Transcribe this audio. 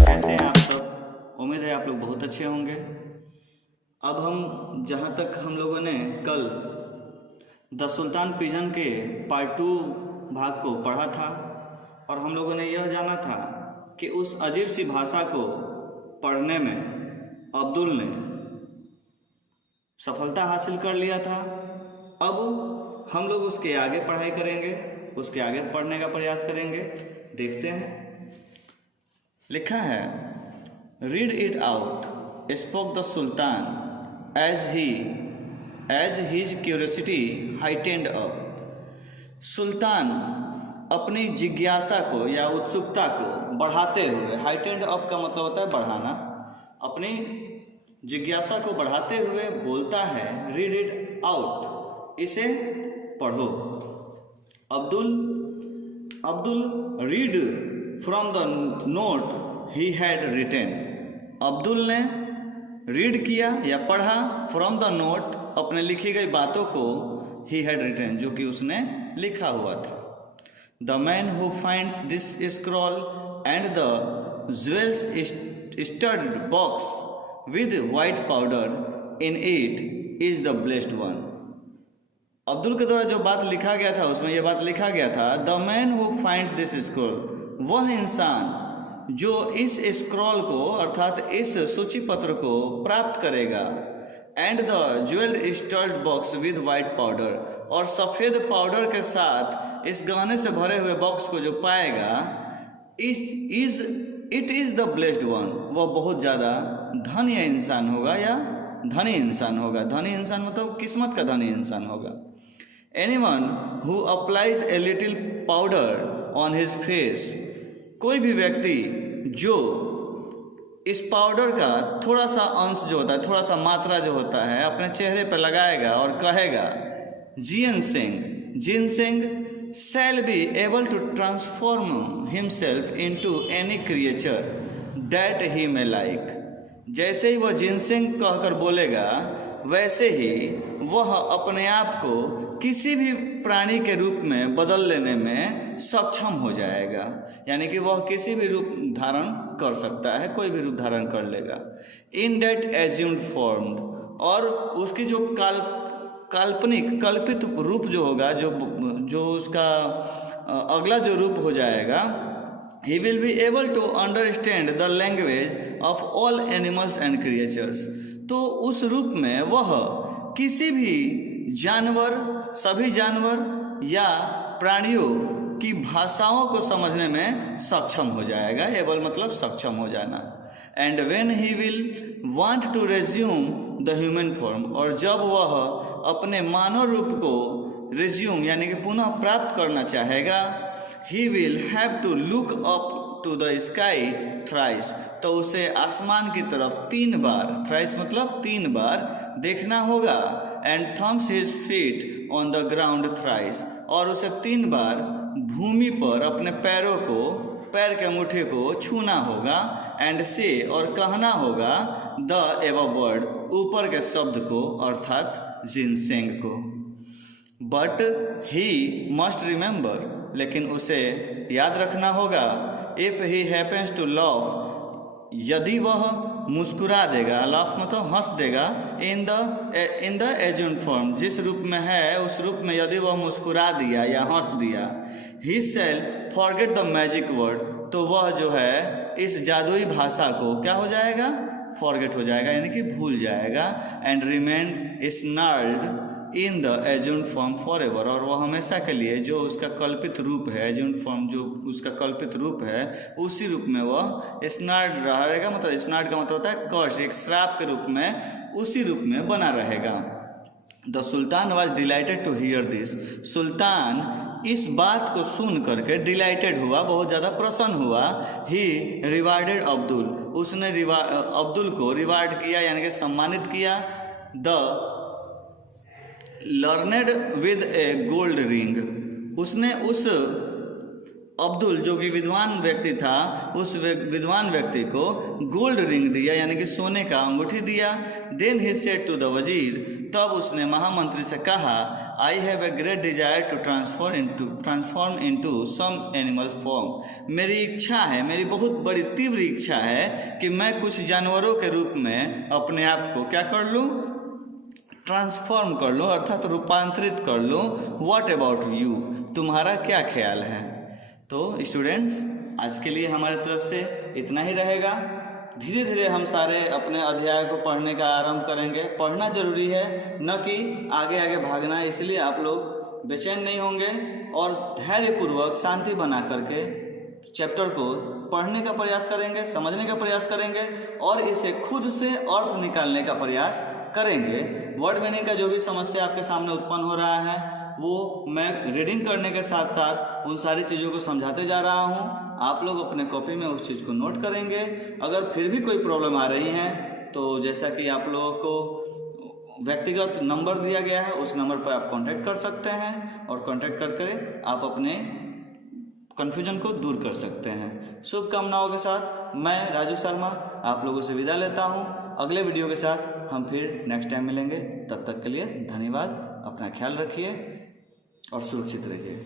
कैसे हैं आप सब? उम्मीद है आप लोग बहुत अच्छे होंगे। अब हम जहाँ तक हम लोगों ने कल द सुल्तान पिजन के पार्ट 2 भाग को पढ़ा था और हम लोगों ने यह जाना था कि उस अजीब सी भाषा को पढ़ने में अब्दुल ने सफलता हासिल कर लिया था। अब हम लोग उसके आगे पढ़ाई करेंगे, उसके आगे पढ़ने का प्रयास करेंगे। देखते हैं। लिखा है, read it out spoke the sultan as his curiosity heightened up. सुल्तान अपनी जिज्ञासा को या उत्सुकता को बढ़ाते हुए, हाइटेंड अप का मतलब होता है बढ़ाना, अपनी जिज्ञासा को बढ़ाते हुए बोलता है, रीड इट आउट, इसे पढ़ो। Abdul read from the note he had written. Abdul ने रीड किया या पढ़ा फ्रॉम द नोट, अपने लिखी गई बातों को, ही हैड रिटेन, जो कि उसने लिखा हुआ था। The man who finds this scroll and the jewels studded box with white powder in it is the blessed one. Abdul के द्वारा जो बात लिखा गया था उसमें यह बात लिखा गया था, the man who finds this scroll, वह इंसान जो इस स्क्रॉल को अर्थात इस सूची पत्र को प्राप्त करेगा, and the jewelled studded box with white powder, और सफ़ेद पाउडर के साथ इस गहने से भरे हुए बॉक्स को जो पाएगा, it is the blessed one, वह बहुत ज़्यादा धनी इंसान होगा या धनी इंसान होगा। धनी इंसान मतलब किस्मत का धनी इंसान होगा। Anyone who applies a little powder on his face, कोई भी व्यक्ति जो इस पाउडर का थोड़ा सा अंश जो होता है, थोड़ा सा मात्रा जो होता है, अपने चेहरे पर लगाएगा और कहेगा, ginseng shall be able to transform himself into any creature that he may like। जैसे ही वह जिनसेंग कहकर बोलेगा, वैसे ही वह अपने आप को किसी भी प्राणी के रूप में बदल लेने में सक्षम हो जाएगा। यानी कि वह किसी भी रूप धारण कर सकता है, कोई भी रूप धारण कर लेगा। इन डेट एज्यूम्ड फॉर्म्ड, और उसकी जो कल्पित रूप जो होगा, जो उसका अगला जो रूप हो जाएगा, he will be able to understand the language of all animals and creatures। तो उस रूप में वह किसी भी जानवर, सभी जानवर या प्राणियों की भाषाओं को समझने में सक्षम हो जाएगा। एबल मतलब सक्षम हो जाना। And when he will want to resume the human form, और जब वह अपने मानव रूप को रेज्यूम यानी कि पुनः प्राप्त करना चाहेगा, he will have to look up to the sky thrice, तो उसे आसमान की तरफ 3 बार, थ्राइस मतलब 3 बार देखना होगा। And thumbs his feet on the ground thrice, और उसे 3 बार भूमि पर अपने पैरों को, पैर के अंगूठे को छूना होगा। एंड से, और कहना होगा, द एबव वर्ड, ऊपर के शब्द को अर्थात जिनसेंग को। बट ही मस्ट रिमेंबर, लेकिन उसे याद रखना होगा, if he happens to laugh, यदि वह मुस्कुरा देगा, लाफ मतलब हंस देगा, इन द एज्यूम्ड फॉर्म, जिस रूप में है उस रूप में यदि वह मुस्कुरा दिया या हंस दिया, ही शैल फॉरगेट द मैजिक वर्ड, तो वह जो है इस जादुई भाषा को क्या हो जाएगा, फॉरगेट हो जाएगा, यानी कि भूल जाएगा। And remain snared in the assumed form forever, और वह हमेशा के लिए जो उसका कल्पित रूप है, एज्यूम्ड फॉर्म जो उसका कल्पित रूप है, उसी रूप में वह स्नार्ड रहेगा। मतलब स्नार्ड का मतलब होता है कर्स, एक श्राप के रूप में, उसी रूप में बना रहेगा। The sultan was delighted to hear this, सुल्तान इस बात को सुन करके डिलाइटेड हुआ, बहुत ज़्यादा प्रसन्न हुआ। ही रिवार्डेड अब्दुल, उसने अब्दुल को रिवार्ड किया यानी कि सम्मानित किया। The learned with A gold ring, उसने उस अब्दुल जो कि विद्वान व्यक्ति था, उस विद्वान व्यक्ति को गोल्ड रिंग दिया, यानी कि सोने का अंगूठी दिया। Then he said to the वजीर, तब उसने महामंत्री से कहा, I have a great desire to transform into some animal form. मेरी इच्छा है, मेरी बहुत बड़ी तीव्र इच्छा है कि मैं कुछ जानवरों के रूप में अपने आप को क्या कर लूँ, ट्रांसफॉर्म कर लूँ, अर्थात रूपांतरित कर लूँ। व्हाट अबाउट यू, तुम्हारा क्या ख्याल है। तो स्टूडेंट्स, आज के लिए हमारी तरफ से इतना ही रहेगा। धीरे धीरे हम सारे अपने अध्याय को पढ़ने का आरंभ करेंगे। पढ़ना जरूरी है, न कि आगे आगे भागना है, इसलिए आप लोग बेचैन नहीं होंगे और धैर्यपूर्वक शांति बना करके चैप्टर को पढ़ने का प्रयास करेंगे, समझने का प्रयास करेंगे और इसे खुद से अर्थ निकालने का प्रयास करेंगे। वर्ड मीनिंग का जो भी समस्या आपके सामने उत्पन्न हो रहा है वो मैं रीडिंग करने के साथ साथ उन सारी चीज़ों को समझाते जा रहा हूँ। आप लोग अपने कॉपी में उस चीज़ को नोट करेंगे। अगर फिर भी कोई प्रॉब्लम आ रही है तो जैसा कि आप लोगों को व्यक्तिगत नंबर दिया गया है, उस नंबर पर आप कांटेक्ट कर सकते हैं और कांटेक्ट करके आप अपने कन्फ्यूजन को दूर कर सकते हैं। शुभकामनाओं के साथ मैं राजू शर्मा आप लोगों से विदा लेता हूं। अगले वीडियो के साथ हम फिर नेक्स्ट टाइम मिलेंगे। तब तक के लिए धन्यवाद। अपना ख्याल रखिए और सुरक्षित रहिए।